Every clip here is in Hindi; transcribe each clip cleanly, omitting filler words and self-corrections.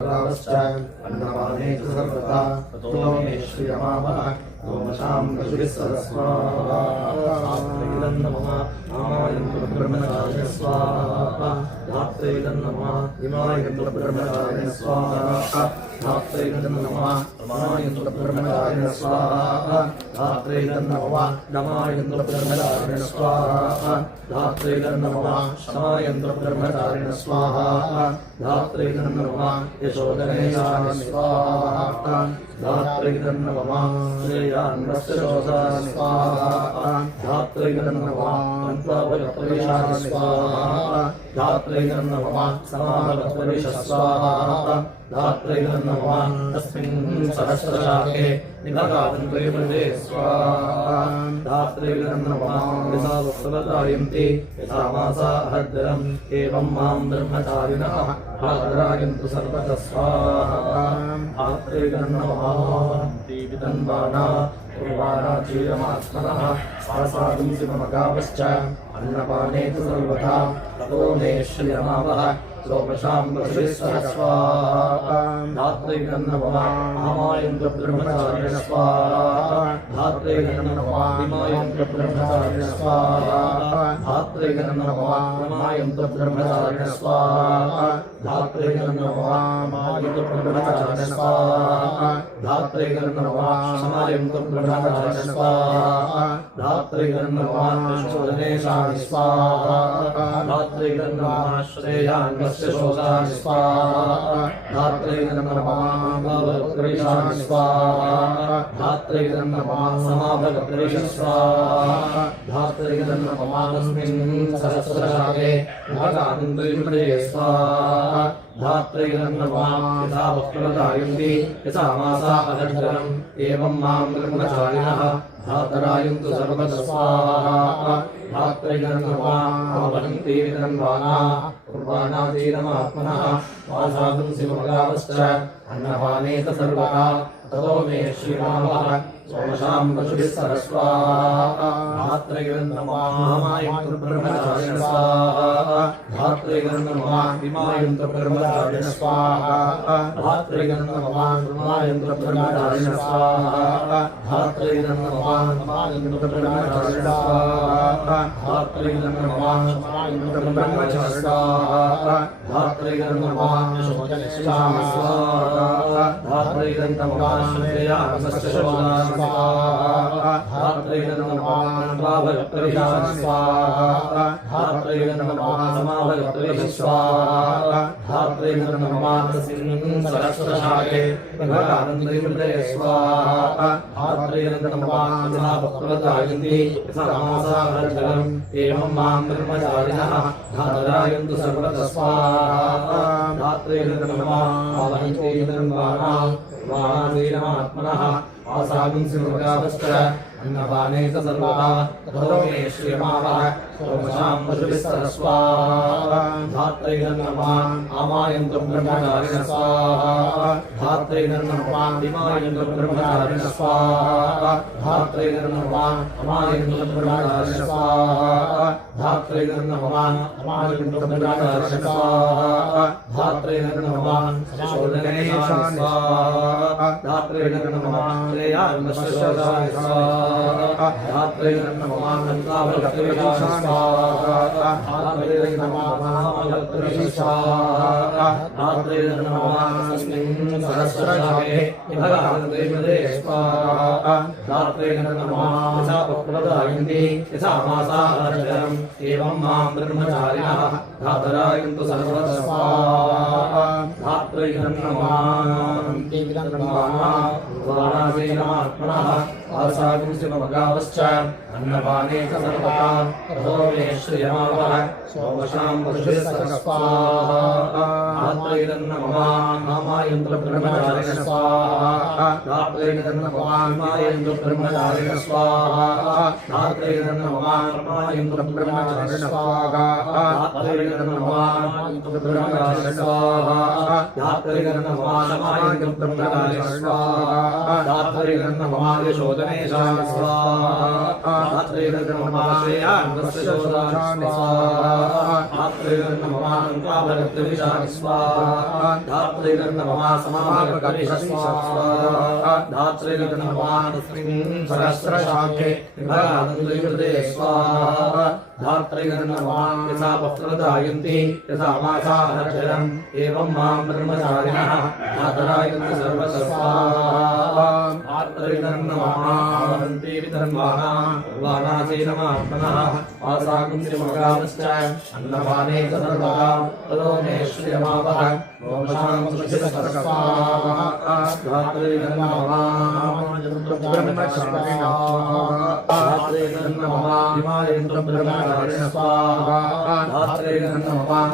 अन्नपाने च सर्वदा ततो मे श्रियमावः ओमशां पशुभिस्सरस्वाहा नमः आमायन्तु ब्रह्मचारिणे स्वाहा धात्रे नमः इमायन्तु ब्रह्मचारिणे स्वाहा धात्रे नमः अमायन्तु ब्रह्मचारिणे स्वाहा धात्रे नमः नमायन्तु ब्रह्मचारिणे स्वाहा धात्रे नमः शमायन्तु ब्रह्मचारिणे स्वाहा धात्रे नमः यशोदनेयाय स्वाहा धात्रे नमः श्रेयान्वस्यशोषाय स्वाहा धात्रे नमः अन्त्वाभयपरिशाय स्वाहा धात्रे नमः समाभयपरिश स्वाहा धात्रे नमः तस्मिन् सहस्रशाखे निभगावन्त्वयमृते स्वाहा धात्रे नमः यथा वक्त्रवतायन्ति यथा मासा अहद्रम् एवं मां ब्रह्मचारिणः आदरायन्तु सर्वतः स्वाहा धात्रे नमः दीपितन्वाना पूर्वाणाचीरमात्मनः सासादं शिवमगावश्च अन्नपाने तु सर्वथा ततो मे श्रियमावः सोमशां पशुभिस्सरस्वाहा धात्रे नमः आमायन्तु ब्रह्मचारिणे स्वाहा धात्रे नमः इमायन्तु ब्रह्मचारिणे स्वाहा धात्रे नमः रमायन्तु ब्रह्मचारिणे स्वाहा धात्रे नमः मायन्तु ब्रह्मचारिणे स्वाहा धात्रे नमः समायन्तु ब्रह्मचारिणे स्वाहा धात्रे नमः शोधनेशाय स्वाहा धात्रे नमः श्रेयान्वस्य शोषाय स्वाहा धात्रे नमः भवत्प्रेषाय स्वाहा धात्रे नमः समाभवत्प्रेष स्वाहा धात्रे नमः तस्मिन् सहस्रशाखे भगावन्त्वयमृते स्वाहा धात्रे नमः यथा वक्त्रवतायन्ति यथा मासा अहर्षरम् एवं मां ब्रह्मचारिणः धातरायन्तु सर्वतः स्वाहा धात्रे नमः आवहन्ति विदन्वाना पूर्वाणाचीरमात्मनः वासादं शिवमगावश्च अन्नपाने च सर्वदा ततो मे श्रीरामः सोमशां पशुभिस्सरस्वाहा धात्रे नमः आमायन्तु ब्रह्मचारिणे स्वाहा धात्रे नमः इमायन्तु ब्रह्मचारिणे स्वाहा धात्रे नमः रमायन्तु ब्रह्मचारिणे स्वाहा धात्रे नमः रमायन्तु ब्रह्मचारिणे स्वाहा धात्रे नमः रमायन्तु ब्रह्मचारिणे स्वाहा धात्रे नमः शोधनेशाय स्वाहा धात्रे नमः श्रेयान्वस्य शोषाय स्वाहा धात्रे नमः अन्त्वाभयपरिशाय स्वाहा धात्रे नमः समाभयपरिश स्वाहा धात्रे नमः तस्मिन् सहस्रशाखे भगावन्त्वयमृते स्वाहा धात्रे नमः यथा वक्त्रवतायन्ति यथा मासा अहर्षरम् एवं मां ब्रह्मचारिणः धातरायन्तु सर्वतः स्वाहा धात्रे नमः आवहन्ति विदन्वाना पूर्वाणाचीरमात्मनः आसादं शिवमगावश्च अन्नपाने च सर्वदा ततो मे श्रियमावः सोमशां पशुभिस्सरस्वाहा धात्रे नमः आमायन्तु ब्रह्मचारिणे स्वाहा धात्रे नमः इमायन्तु ब्रह्मचारिणे स्वाहा धात्रे नमः अमायन्तु ब्रह्मचारिणे स्वाहा धात्रे नमः अमायन्तु ब्रह्मचारिणे स्वाहा धात्रे नमः शोधनेशाय स्वाहा धात्रे नमः श्रेयान्वस्य शोषाय स्वाहा धात्रे नमः अन्त्वाभयपरिशाय स्वाहा धात्रे नमः भवत्प्रेष स्वाहा धात्रे नमः तस्मिन् सहस्रशाखे भगावन्त्वयमृते स्वाहा धात्रे नमः यथा वक्त्रवतायन्ति यथा मासा अहर्षरम् एवं मां ब्रह्मचारिणः धातरायन्तु सर्वतः स्वाहा धात्रे नमः पूर्वाणाचीरमात्मनः आसादं शिवमगावश्च अन्नपाने च सर्वदा ततो मे श्रियमावः सोमशां पशुभिस्सरस्वाहा धात्रे नमः आमायन्तु ब्रह्मचारिणे स्वाहा धात्रे नमः इमायन्तु ब्रह्मचारिणे स्वाहा धात्रे नमः रमायन्तु ब्रह्मचारिणे स्वाहा धात्रे नमः ब्रह्मचारिण स्वाहा धात्री नमः ब्रह्मचारिण स्वाहा धात्री नमः यशोदनेशाय स्वाहा धात्री नमः श्रेयान्वशोदाय स्वाहा धात्री नमः कामरत्विशाय स्वाहा धात्री नमः समापकविश स्वाहा धात्री नमः तस्मिन् सहस्रशाखे विभागानन्दयुते स्वाहा धात्री नमः यथा पत्रदायन्ति यथा मासाहरचरम् एवं मां ब्रह्मचारिणः धातरायन्ति सर्वतः स्वाहा धात्री नमः वन्ति विधर्माः वानासीनमात्मनः आसाकुं श्रीमगावश्च अन्नपाने सर्वदा ततो मे श्रियमावः ओम शान्ति स्वाहा धात्री नमः ब्रह्मचारिणः धात्री नमः हिमालयन्तं ब्रह्मचारिणः स्वाहा धात्री नमः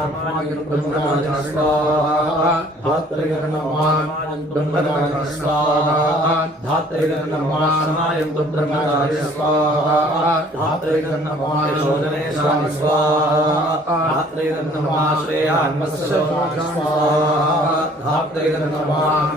ब्रह्मचारिणः स्वाहा धात्री नमः ब्रह्मचारिणः स्वाहा धात्री नमः शमायन्तं ब्रह्मचारिणः स्वाहा धात्री नमः यशोदनेशाय स्वाहा धात्री नमः श्रेयान्वशोदाय स्वाहा धात्री नमः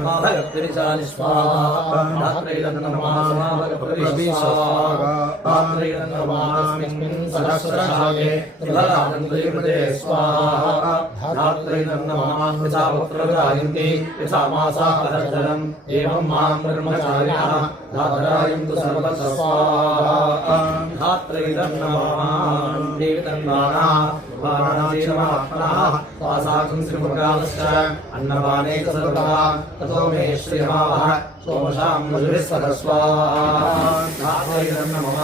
भगवद्गीताय स्वाहा धात्री नमः समापकप्रतिष्ठे स्वाहा धात्री नमः तस्मिन् सहस्रशाखे विभागानन्दयुते स्वाहा धात्री नमः यथा पत्रदायन्ति यथा मासाहरचरम् एवं मां ब्रह्मचारिणः धातरायन्तु सर्वतः स्वाहा धात्री नमः देवतन्वानाः वाराणसीनमात्मनः वासाकुं श्रीमगावश्च अन्नपाने च सर्वदा ततो मे श्रियमावः सोमशां मधुभिः सह स्वाहा धात्री नमः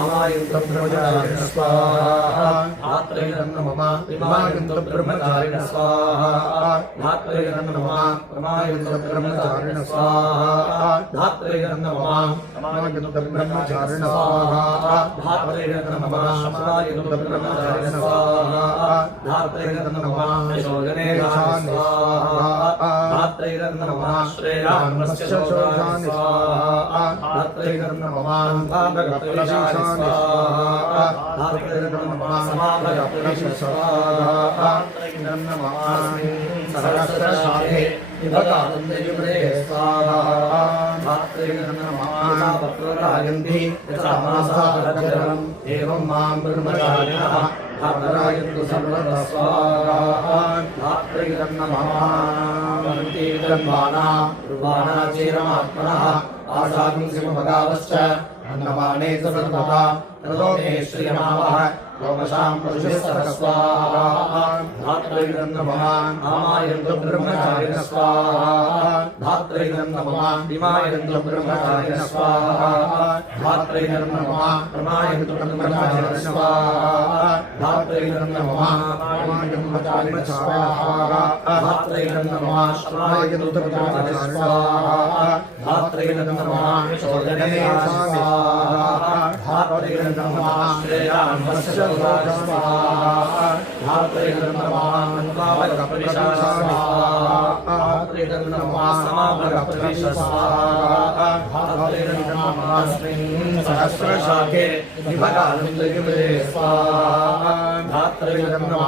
आमायन्तं ब्रह्मचारिणः स्वाहा धात्री नमः विमायन्तं ब्रह्मचारिणः स्वाहा धात्री नमः प्रमायन्तं ब्रह्मचारिणः स्वाहा धात्री नमः प्रमायन्तं ब्रह्मचारिणः स्वाहा धात्री नमः शमायन्तं ब्रह्मचारिणः स्वाहा धात्री नमः यशोदनेशाय स्वाहा धात्री नमः श्रेयान्वशोदाय स्वाहा धात्री नमः भगवद्गीताय स्वाहा धात्री नमः समापकप्रतिष्ठे स्वाहा धात्री नमः सहस्रशाखे विभागानन्दयुते स्वाहा धात्री नमः यथा पत्रदायन्ति यथा मासाहरचरम् एवं मां ब्रह्मचारिणः धातरायन्तु सर्वतः स्वाहा धात्री नमः वन्ति विधर्माणाः वानासीनमात्मनः आसाकुं श्रीमगावश्च अन्नपाने च सर्वदा ततो मे श्रियमावः ओमशां पुरुषः सह स्वाहा धात्री नमः आमायन्तं ब्रह्मचारिणः स्वाहा धात्री नमः हिमायन्तं ब्रह्मचारिणः स्वाहा धात्री नमः प्रमायन्तं ब्रह्मचारिणः स्वाहा धात्री नमः ब्रह्मचारिणः स्वाहा धात्री नमः शमायन्तं ब्रह्मचारिणः स्वाहा धात्री नमः यशोदनेशाय स्वाहा धात्री नमः श्रेयान्वशोदाय स्वाहा धात्री नमः भगवद्गीताय स्वाहा धात्री नमः समापकप्रतिष्ठे स्वाहा धात्री नमः तस्मिन् सहस्रशाखे विभागानन्दयुते स्वाहा धात्री नमः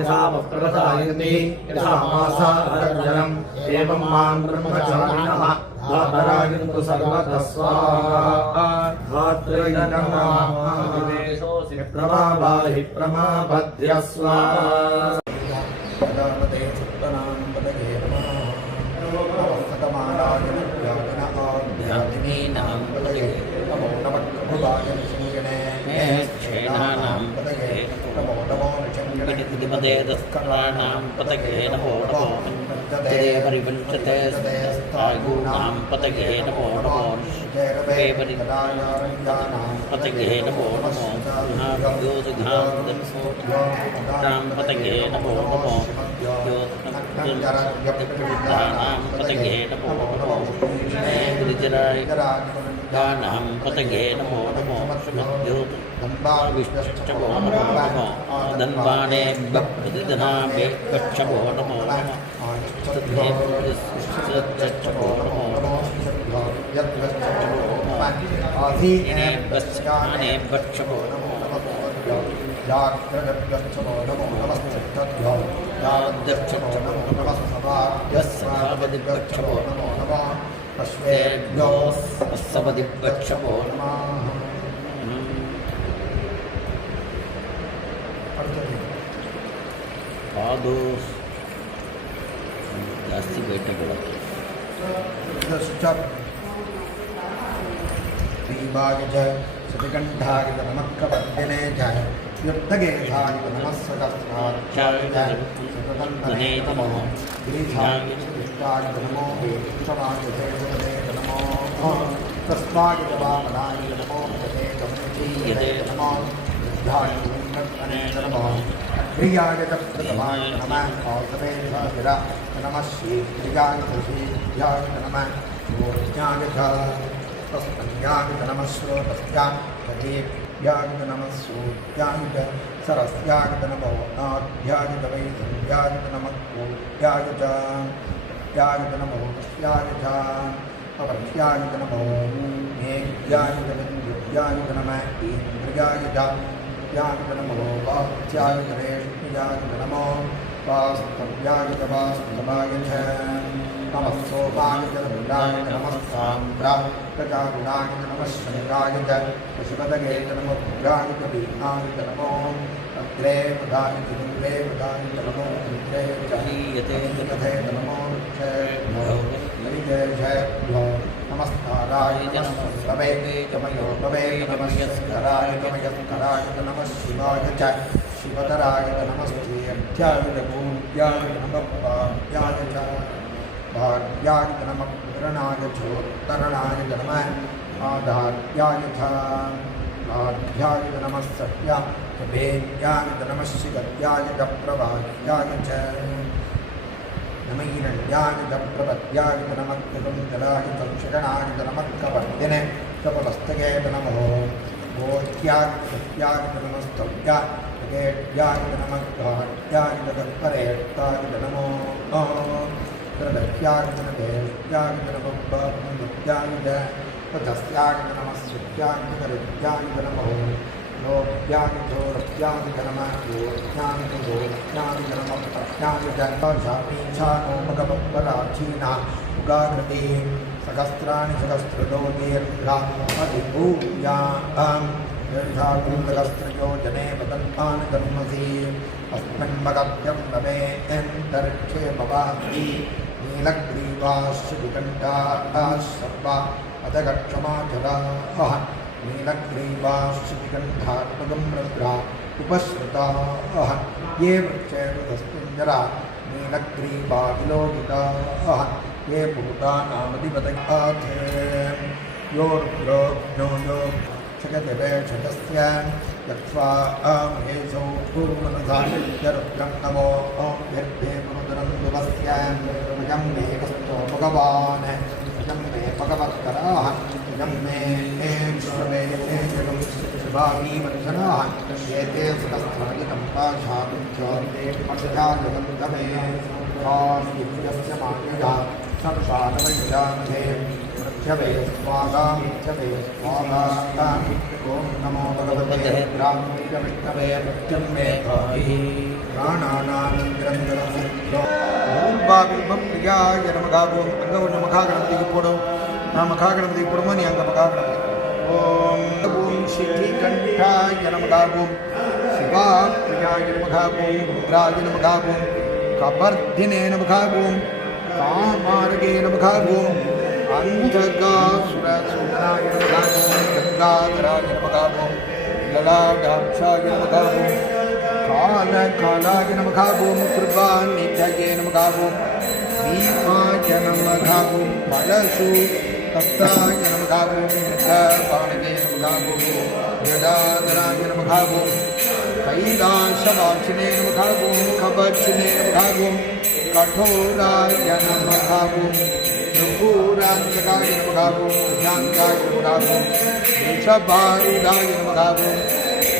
यथा पत्रदायन्ति यथा मासाहरचरम् एवं मां ब्रह्मचारिणः धातरायन्तु सर्वतः स्वाहा धात्री नमः प्रमावाहि प्रमापद्य स्वाहा पतगे नमो नमो परिपञ्चते स्थागूनां पतगे नमो नमो पतगे नमो नमो योधां पतगे नमो नमो योधानां पतगे नमो नमो गिरिजराय गानां पतगे नमो नमो विष्णुश्चमो नमो नमो धन्वाणे भक्तिजनाभे गच्छमो नमो नमो चमो नमो आधीने गच्छमो नमो याग्रगच्छो नमो नमस्तभ्यो यावद्यच्छो नमो नमस्तभाभ्यस्सभावदिभ्यच्छो नमो नमः अश्वेभ्यो अस्सवदिभ्यच्छो नमः पादो ಜಾಸ್ತಿ ಬೇಟೆ ಬೀಳುತ್ತೆ दीवाय जय सतिकंठाय नमः कवर्दिने जय युक्तगेशाय नमः सहस्राक्षाय जय सततन्वने नमः गिरिशाय कृष्णाय नमो वेङ्कटनाय देवते नमो तस्माय वामनाय नमो जते गमनीयते नमो बुद्धाय वेङ्कटने नमः प्रियाय च प्रथमाय नमः औषधेशाय नमः श्रीप्रियाय श्रीप्रियाय नमः ज्ञाय च तस्मद्याय नमः श्रोतस्याय तदेव्याय नमः सूर्याय च सरस्याय नमो नाभ्याय च वैसन्ध्याय नमः कोट्याय च त्याय नमो तस्याय च अवर्ष्याय नमो मेघ्याय च विद्युत्याय नमः इन्द्रियाय च याय नमो वाच्याय च रेष्म्याय नमो वास्तव्याय च वास्तवाय च नमः सोमाय च रुद्राय नमः साम्राज्ञाय नमः शङ्काय च पशुपतये च नमो रुद्राय च वीणाय च नमो अग्रे पदाय च दुर्गे पदाय च नमो रुद्रे च हीयते च कथे च नमो रुद्रेभ्यो नमस्काराय च नमस्तवे च मयोभवे च नमस्कराय च मयस्कराय च नमः शिवाय च शिवतराय च नमस्तेभ्याय च पूज्याय च नमः पाभ्याय च भाग्याय च नमः पुत्रणाय चोत्तरणाय च नमः आधार्याय च आध्याय च नमः सत्याय च वेद्याय च नमः शिवत्याय च प्रभात्याय च नमैरण्याय च प्रपद्याय च नमः कुकुन्दलाय च क्षगणाय च नमः कवर्दिने कपवस्तके च नमो भोज्याय च सत्याय च नमस्तव्याय च गेट्याय च नमः घाट्याय च तत्परेट्याय च नमो प्रदत्याय च नभेष्ट्याय च नमो बाहुनृत्याय च तदस्याय च नमः सुत्याय च करुत्याय च नमो लोप्याय च रत्याय च नमः योत्याय च दोत्याय च नमः प्रत्याय च शापीच्छानो भगवत्पराचीना उगाकृति सहस्राणि सहस्रदो दीर्घा अधिभूयां दीर्घाकुन्दकस्त्रयो जने वदन्तान् कर्मसि अस्मिन्मगभ्यं नमे अन्तरिक्षे भवामि नीलग्रीवाश्रुविकण्ठाः सर्वा अधगक्षमाचराः नीलग्रीवाश्रुविकण्ठात्मकं रुद्रा उपश्रुताः ये वृक्षेरुदस्मिञ्जरा नीलग्रीवा विलोकिताः ये भूतानामधिपतयात् योर्ब्रोज्ञो यो जगदेवेशतस्य यत्स्वा महेशो पूर्वमनसा यरुद्रं नमो ॐ यर्भे पुरुदरं दुवस्य अयं मे कस्तो भगवान् अयं मे भगवत्कराः अयं मे श्रवे जगं शिवामीवन्धनाः एते सकस्थायितं पाशाकुञ्चोन्ते पक्षाजगन्धमे काश्यस्य मायया संसारवैरान्ते मृत्यवे स्वाहा मृत्यवे स्वाहा ॐ नमो भगवते रामविष्णवे मृत्युं मे पाहि प्राणानामिन्द्रन्दरसिद्धो ॐ प्रियाय नमः ॐ अंगवनमखागणपतिಗೆ ಕೊಡು ನಮಖಾಗಣಪತಿಗೆ ಕೊಡುಮನಿ ಅಂಗಮಖಾಗಣಪತಿ ॐ सिद्धिकण्ठाय नमः ॐ शिवाप्रियाय नमः ॐ रुद्राय नमः ॐ कपर्दिने नमः ॐ कामार्गे नमः ॐ अंधकासुरसूदनाय नमः ॐ गंगाधराय नमः ॐ ललाटाक्षाय नमः ॐ कालकालाय नमः ॐ कृपानिधये नमः ॐ भीमाय नमः ॐ परशु तप्ताय नमः ॐ पाणगे नमः ॐ गदाधराय नमः ॐ कैलासवासिने नमः ॐ कवचिने नमः ॐ कठोराय नमः ॐ नुपूरान्तकाय नमः ॐ ज्ञान्ताय नमः ॐ वृषभारूढाय नमः ॐ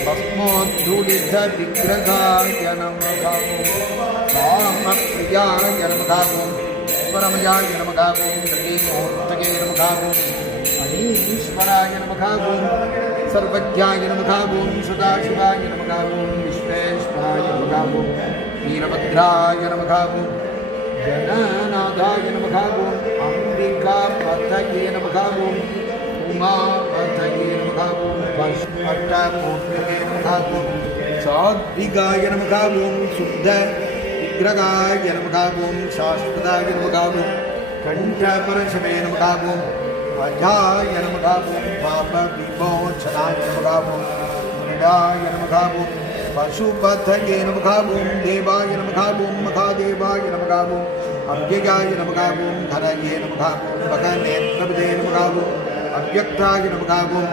भस्मोद्धूलितविग्रहाय नमः ॐ कामप्रियाय नमः ॐ परमयाय नमः ॐ त्रिमूर्तये नमः ॐ अनीश्वराय नमः ॐ सर्वज्ञाय नमः ओं सदाशिवाय नमः ओं विश्वेश्वराय नमः ओं वीरभद्राय नमः ओं जननाथाय नमः ओं अम्बिकापतये नमः ओं उमापतये नमः ओं पशुपट्टमूर्तये नमः ओं सात्विकाय नमः ओं शुद्ध विग्रहाय नमः ओं शाश्वताय नमः ओं कंठपरशवे नमः ओं अजाय नमः ओं पापविमोचनाय नमः ओं मृडाय नमः ओं पशुपतये नमः ओं देवाय नमः ओं महादेवाय नमः ओं अव्ययाय नमः ओं धरये नमः ओं भगनेत्रपदे नमः ओं अव्यक्ताय नमः ओं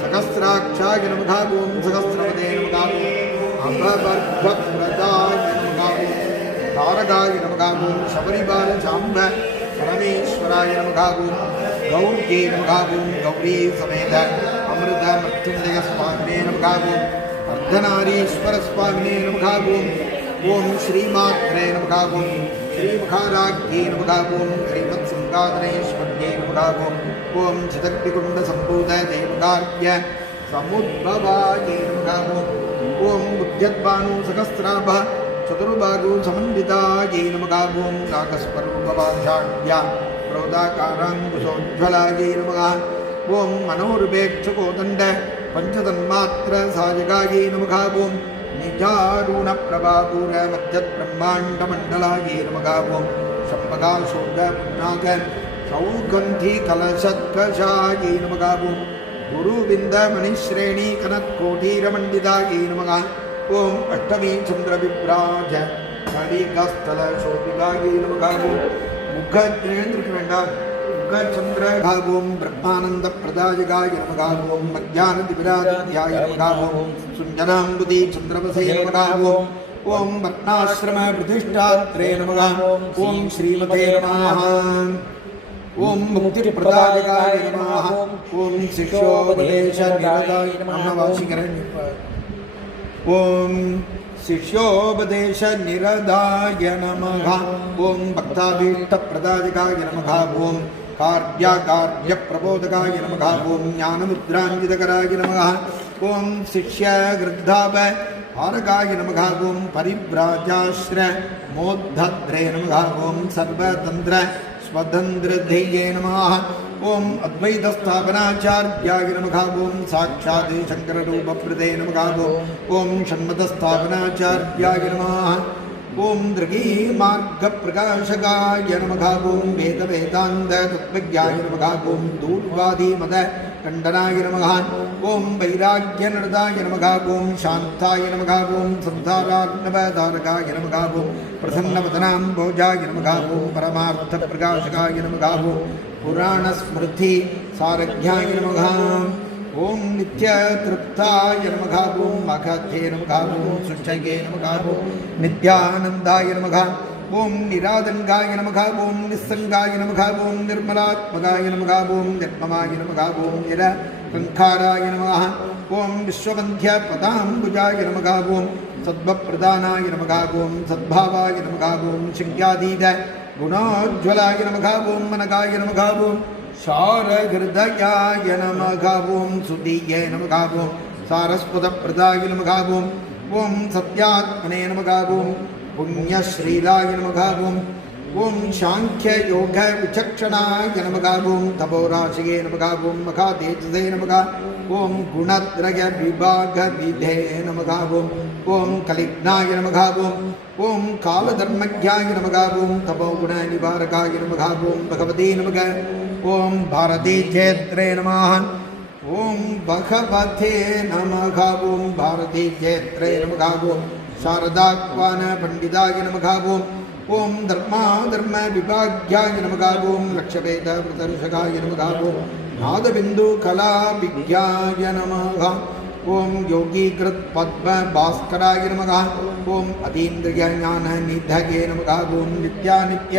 सहस्राक्षाय नमः ओं सहस्रपदे नमः ओं अभवर्गप्रदाय नमः ओं तारकाय नमः ओं शबरिबालचाम्ब परमेश्वराय नमः ओं गौर्ये नमः ओं गौरी समेत अमृत मृत्युंजय स्वामिने नमः ओं अर्धनारीश्वर स्वामिने नमः ओं ओं श्रीमात्रे नमः ओं श्रीमहाराज्ञे नमः ओं श्रीमत्संगाधनेश्वर्ये नमः ओं ओं चिदग्निकुण्डसम्भूत देवकार्य समुद्भवाय नमः ओं ओं बुद्ध्यद्भानु सहस्राभ चतुर्बाहु समन्विताय नमः ओं नागस्वरूपभाषाढ्या प्रोदाकाराङ्कुशोज्ज्वलाय नमः ओं मनोरुपेक्षकोदण्ड पंचतन्मात्र सायकाय नमः ओं निजारुणप्रभापूर मध्यब्रह्माण्डमण्डलाय नमः ओं शम्भकाशोकपुण्णाक सौगन्धिकलशत्कषाय नमः ओं गुरुविन्दमणिश्रेणी कनत्कोटीरमण्डिताय नमः ओं अष्टमी चन्द्रविभ्राज कलिकस्थलशोभिताय नमः ओं मुखचन्द्र ओं ब्रह्मानन्दप्रदायकाय नमः ओं मध्याह्नदिविराजाय नमः ओं सुञ्जनाम्बुदि चन्द्रवसे नमः ओं ओं वर्णाश्रमप्रतिष्ठात्रे नमः ओं श्रीमते नमः ओं मुक्तिप्रदायकाय नमः ओं शिष्योपदेशनिरताय नमः ओं शिष्योपदेशनिरदाय नमः ओं भक्ताभीष्टप्रदायकाय नमः ओं कार्याकार्यप्रबोधकाय नमः ओं ज्ञानमुद्रान्वितकराय नमः ओं शिष्यगृद्धापहारकाय नमः ओं परिव्राजाश्रमोद्धत्रे नमः ओं सर्वतन्त्र स्वतन्त्रधेये नमः ओं अद्वैतस्थापनाचार्याय नमः ओं साक्षात् शङ्कररूपप्रदे नमः ओं षण्मतस्थापनाचार्याय नमः ओं दृगीमार्गप्रकाशकाय नमः ओं वेदवेदान्ततत्त्वज्ञाय नमः ओं दूर्वादिमदखण्डनाय नमः ओं वैराग्यनिरताय नमः ओं शान्ताय नमः ओं संसारार्णवतारकाय नमः ओं प्रसन्नवदनाम्भोजाय नमः ओं परमार्थप्रकाशकाय नमः ओं पुराणस्मृति सारथ्याय नमः ओं नित्यतृप्ताय नमः ओं मखध्ये नमः ओं सुचये नमः ओं नित्यानन्दाय नमः ओं निरादङ्गाय नमः ओं निस्सङ्गाय नमः ओं निर्मलात्मकाय नमः ओं निर्ममाय नमः ओं निरकङ्काराय नमः ओं विश्ववन्ध्यपदाम्बुजाय नमः ओं सद्भप्रदानाय नमः ओं सद्भावाय नमः ओं शिङ्क्यातीत गुणोज्ज्वलाय नमः ओं मनकाय नमः ओं शारहृदयाय नमः ओं सुधीये नमः ओं सारस्वतप्रदाय नमः ओं सत्यात्मने नमः ओं पुण्यश्रीलाय नमः ओं सांख्ययोगविचक्षणाय नमः ओं तपोराशये नमः ओं मखातेजसे नमः ओं गुणत्रयविभागविधे नमः ओं कलिग्नाय नमः ओं कालधर्मज्ञाय नमः ओं तपोगुणनिवारकाय नमः ओं भगवते नमः ओं भारतीक्षेत्रे नमः ओं भगवते नमः ओं भारतीक्षेत्रे नमः ओं शारदाह्वान पंडिताय नमः ओं धर्मविभाग्याय नमः ओं लक्ष्यवेदव्रतऋषकाय नमः ओं नादबिन्दुकलाभिज्ञाय नमः ओं योगीकृतपद्मभास्कराय नमः ओं अतीन्द्रियज्ञाननिधये नमः ओं नित्यानित्य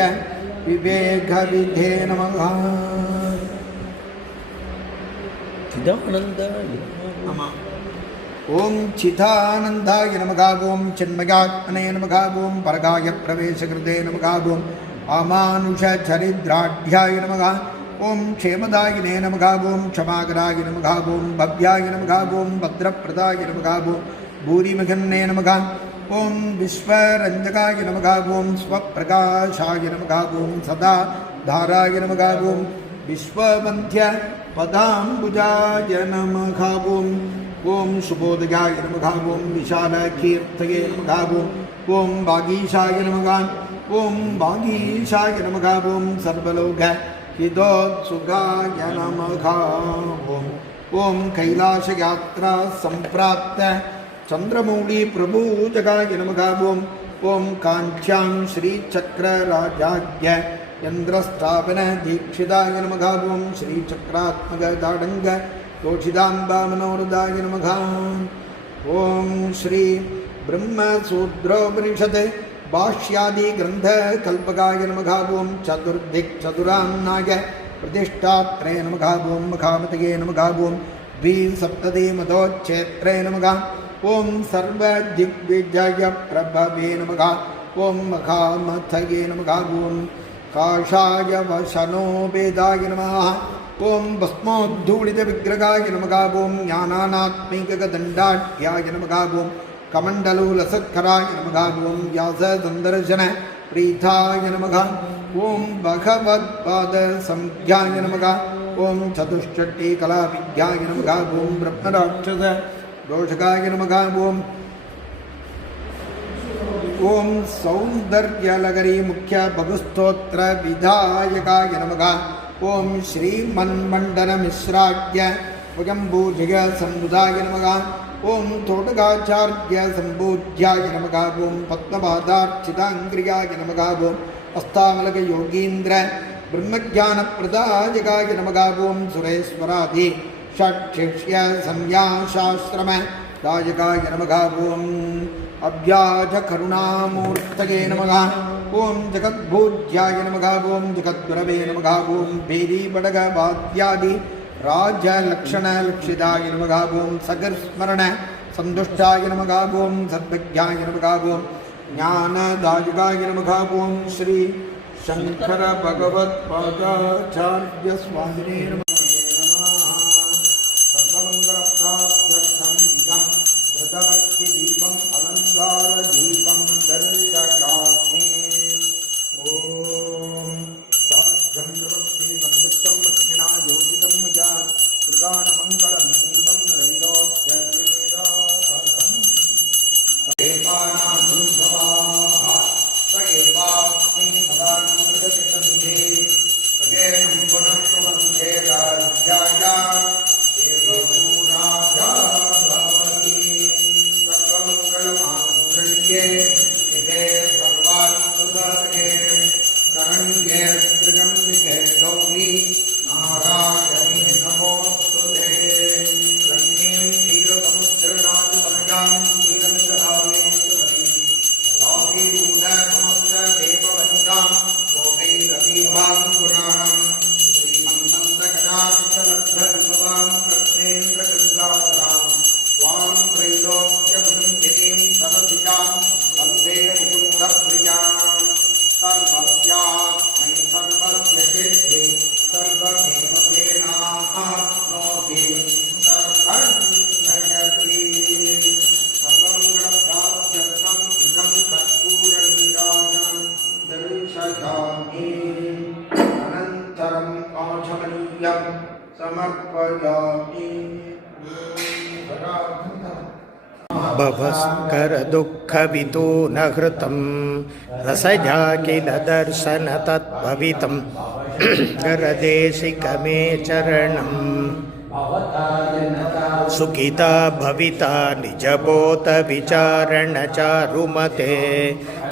विवेकविधे नमः चिदानन्दाय नमः ओं चिदानन्दाय नमः ओं चिन्मयात्मने नमः ओं परगाय प्रवेशकृते नमः ओं अमानुषचरिद्राढ्याय नमः ಓಂ ಕ್ಷೇಮದಾಯಿನೇ ನಮಃ ಓಂ ಕ್ಷಮಾಕರಾಯ ನಮಃ ಓಂ ಭವ್ಯಾಯ ನಮಃ ಓಂ ಭದ್ರಪ್ರದಾಯ ನಮಃ ಓಂ ಭೂರಿಮಘನ್ನೇ ನಮಃ ಓಂ ವಿಶ್ವರಂಜಕಾಯ ನಮಃ ಓಂ ಸ್ವಪ್ರಕಾಶಾಯ ನಮಃ ಓಂ ಸದಾ ಧಾರಾಯ ನಮಃ ಓಂ ವಿಶ್ವವಂದ್ಯ ಪದಾಂಬುಜಾಯ ನಮಃ ಓಂ ಶುಭೋದಯಾಯ ನಮಃ ಓಂ ವಿಶಾಲಕೀರ್ತಯೇ ನಮಃ ಓಂ ವಾಗೀಶಾಯ ನಮಃ ಓಂ ವಾಗೀಶಾಯ ನಮಃ ಓಂ ಸರ್ವಲೋಕ ಹಿತೋತ್ಸುಕಾಯ ನಮಃ ಓಂ ಕೈಲಾಸಯಾತ್ರಾ ಸಂಪ್ರಾಪ್ತ ಚಂದ್ರಮೌಳಿ ಪ್ರಭೂಜಕಾಯ ನಮಃ ಓಂ ಕಾಂಚ್ಯಾಂ ಶ್ರೀಚಕ್ರರಾಜಾಜ್ಞ ಯಂದ್ರಸ್ಥಾಪನ ದೀಕ್ಷಿತಾಯ ನಮಃ ಓಂ ಶ್ರೀಚಕ್ರಾತ್ಮಕ ದಾಡಂಗ ತೋಷಿತಾಂಬಾ ಮನೋರದಾಯ ನಮಃ ಓಂ ಶ್ರೀ ಬ್ರಹ್ಮಸೂತ್ರೋಪನಿಷತ್ ಭಾಷ್ಯಾದಿ ಗ್ರಂಥ ಕಲ್ಪಕಾಯ ನಮಃ ಓಂ ಚತುರ್ದಿಕ್ ಚತುರಾನ್ನಾಯ ಪ್ರತಿಷ್ಠಾತ್ರೇ ನಮಃ ಓಂ ಮಖಾಮತಯೇ ನಮಃ ಓಂ ದ್ವಿಸಪ್ತತಿ ಮತೋಚ್ಛೇತ್ರೇ ನಮಃ ಓಂ ಸರ್ವದಿಗ್ವಿಜಯ ಪ್ರಭವೇ ನಮಃ ಓಂ ಮಖಾಮಥಯೇ ನಮಃ ಓಂ ಕಾಷಾಯ ವಶನೋಪೇದಾಯ ನಮಃ ಓಂ ಭಸ್ಮೋद्धೂಳಿತ ವಿಗ್ರಹಾಯ ನಮಃ ಓಂ ಜ್ಞಾನಾನಾತ್ಮೈಕದಂಡಾಢ್ಯಾಯ ನಮಃ ಓಂ ಕಮಂಡಲೂಲಸತ್ಕರಾಯ ನಮಃ ಓಂ ವ್ಯಾಸಸಂದರ್ಶನ ಪ್ರೀತಾಯ ನಮಃ ಓಂ ಭಗವತ್ಪಾದ ಸಂಖ್ಯಾಯ ನಮಃ ಓಂ ಚತುಷ್ಷಟ್ಟಿ ಕಲಾವಿದ್ಯಾಯ ನಮಃ ಓಂ ಬ್ರಹ್ಮರಾಕ್ಷಸ ದೋಷಕಾಯ ನಮಃ ಓಂ ಸೌಂದರ್ಯಲಗರಿ ಮುಖ್ಯ ಭಗುಸ್ತೋತ್ರ ವಿಧಾಯಕಾಯ ನಮಃ ಓಂ ಶ್ರೀಮನ್ಮಂಡನ ಮಿಶ್ರಾಜ್ಯ ಸ್ವಯಂಭೂಜಿಗ ಸಂಬುಧಾಯ ನಮಃ ಓಂ ತೋಟಗಾಚಾರ್ಯ ಸಂಭೂಜ್ಯಾಯ ನಮಃ ಓಂ ಪದ್ಮಪಾದಾರ್ಚಿತಾಂಗ್ರಿಯಾಯ ನಮಃ ಓಂ ಹಸ್ತಾಮಲಕ ಯೋಗೀಂದ್ರ ಬ್ರಹ್ಮಜ್ಞಾನಪ್ರದಾಯಕಾಯ ನಮಃ ಓಂ ಸುರೇಶ್ವರಾಧಿ ಷಟ್ಶಿಷ್ಯ ಸಂನ್ಯಾಸಾಶ್ರಮ ದಾಯಕಾಯ ನಮಃ ಓಂ ಅವ್ಯಾಜ ಕರುಣಾಮೂರ್ತಯೇ ನಮಃ ಓಂ ಜಗದ್ಭೂಜ್ಯಾಯ ನಮಃ ಓಂ ಜಗದ್ಗುರವೇ ನಮಃ ಓಂ ಬೇರಿ ಬಡಗ ವಾದ್ಯಾದಿ ರಾಜಲಕ್ಷಣ ಲಕ್ಷಿತಾಯ ನಮಃ ಓಂ ಸಗರ್ಸ್ಮರಣ ಸಂದುಷ್ಟಾಯ ನಮಃ ಓಂ ಸರ್ವಜ್ಞಾಯ ನಮಃ ಓಂ ಜ್ಞಾನದಾಯಕಾಯ ನಮಃ ಓಂ ಶ್ರೀ ಶಂಕರ ಭಗವತ್ಪಾದಾಚಾರ್ಯ ಸ್ವಾಮಿನೇ ನಮಃ ಸರ್ವಮಂಗಳಪ್ರಾಪ್ತ್ಯರ್ಥಂ ಇದಂ ಧೃತವರ್ತಿ ದೀಪಂ ಅಲಂಕಾರ ದೀಪಂ ದರ್ಶಯಾಮಿ ಓಂ ಸಾಧ್ಯಂದ್ರವರ್ತಿ ಸಂಯುಕ್ತಂ ಲಕ್ಷ್ಮಿನಾ ಯೋಜಿತಂ ಮಜಾ ತ್ರಿಗಾನಮಂಗಳಂ ದೀಪಂ ರೈಲೋಚ್ಯತಿನಿರಾಧಂ ದೇವಾನಾಧುಭವಾಃ ಸಗೇವಾಸ್ಮಿ ಸದಾನಂದಚಿತ್ತಬುಧೇ ಸಗೇನಂ ಪುನಃ ರಾಜ್ಯಾಯ भवस्करदुःखवितो न हृतं रसजा किल दर्शन तद्भवितं गरदेशिकमे चरणं सुखिता भविता निजबोधविचारणचारुमते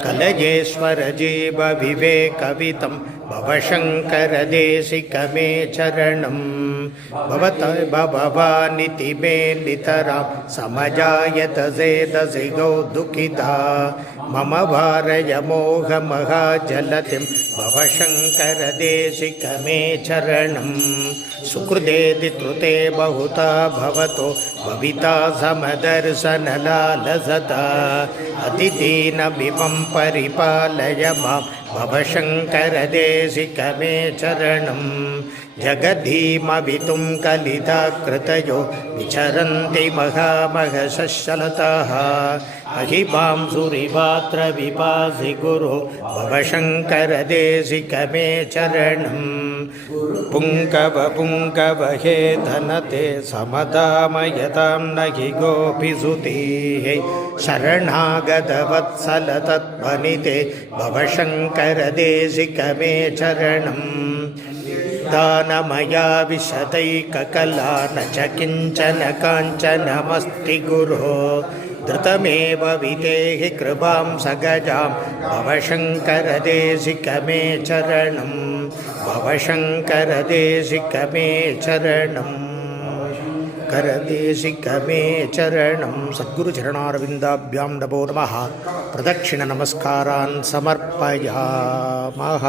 कलयेश्वर जीव विवेकवितं भवशङ्करदेशिकमे चरणं भवानिति मे नितरां समजायत सेदसिगौ दुःखिता मम वारय मोहमहाजलतिं भवशङ्करदेशिकमे चरणं सुकृतेति त्रुते बहुता भवतो भविता समदर्शनलालसता अतिदीनमिमं परिपालय मां भवशङ्करदेशिकमे चरणं जगद्धीमवितुं कलिताकृतयो विचरन्ति महामहशलतः महिमां सुरिवात्र विपासि गुरो भवशङ्करदेशिकमे चरणं पुङ्कवहे धनते समदामयतां न हि गोपिसुतेः शरणागतवत्सलतत्वनिते भवशङ्करदेशिकमे चरणं दानमया विशतैककला न च किञ्चन काञ्चनमस्ति गुरो धृतमेव वितेहि कृपां सगजां भवशङ्करदेशिकमे चरणं भवशङ्करदेशिकमे चरणं करदेशिकमे चरणं सद्गुरुचरणारविन्दाभ्यां नमो नमः प्रदक्षिणनमस्कारान् समर्पयामः।